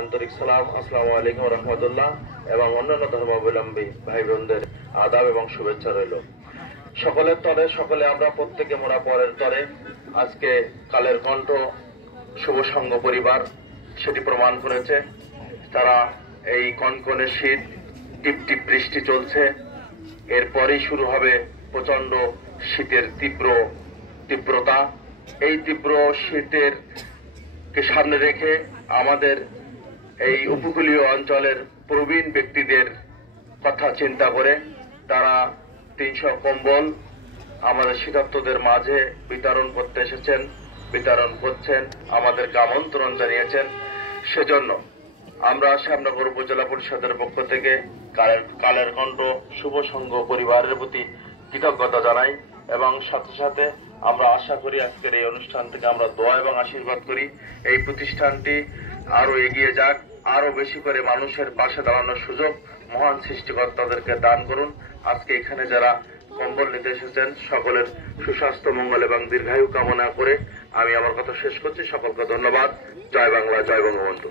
আন্তরিক সালাম, আসসালামু আলাইকুম রহমতুল্লাহ এবং অন্যান্য ধর্মাবলম্বী ভাই বোনদের আদাব এবং শুভেচ্ছা রইল। সকলের তরে সকলে আমরা প্রত্যেকে মোরা পরের তরে। আজকে কালের কণ্ঠ শুভ সংঘ পরিবার সেটি প্রমাণ করেছে। তারা এই কনকনে শীত, টিপ টিপ বৃষ্টি চলছে, এরপরেই শুরু হবে প্রচন্ড শীতের তীব্রতা। এই তীব্র শীতের কে সামনে রেখে আমাদের এই উপকূলীয় অঞ্চলের প্রবীণ ব্যক্তিদের কথা চিন্তা করে তারা 300 কম্বল আমাদের শীতার্তদের মাঝে বিতরণ করতে এসেছেন, বিতরণ করছেন, আমাদেরকে আমন্ত্রণ জানিয়েছেন। সেজন্য আমরা শ্যামনগর উপজেলা পরিষদের পক্ষ থেকে কালের কণ্ঠ শুভ সংঘ পরিবারের প্রতি কৃতজ্ঞতা জানাই এবং সাথে সাথে আমরা আশা করি আজকের এই অনুষ্ঠান থেকে আমরা দোয়া এবং আশীর্বাদ করি এই প্রতিষ্ঠানটি আরো এগিয়ে যাক, আরো বেশি করে মানুষের পাশে দাঁড়ানোর সুযোগ মহান সৃষ্টিকর্তাদেরকে দান করুন। আজকে এখানে যারা কম্বল নিতে এসেছেন সকলের সুস্বাস্থ্য, মঙ্গল এবং দীর্ঘায়ু কামনা করে আমি আমার কথা শেষ করছি। সকলকে ধন্যবাদ। জয় বাংলা, জয় বঙ্গবন্ধু।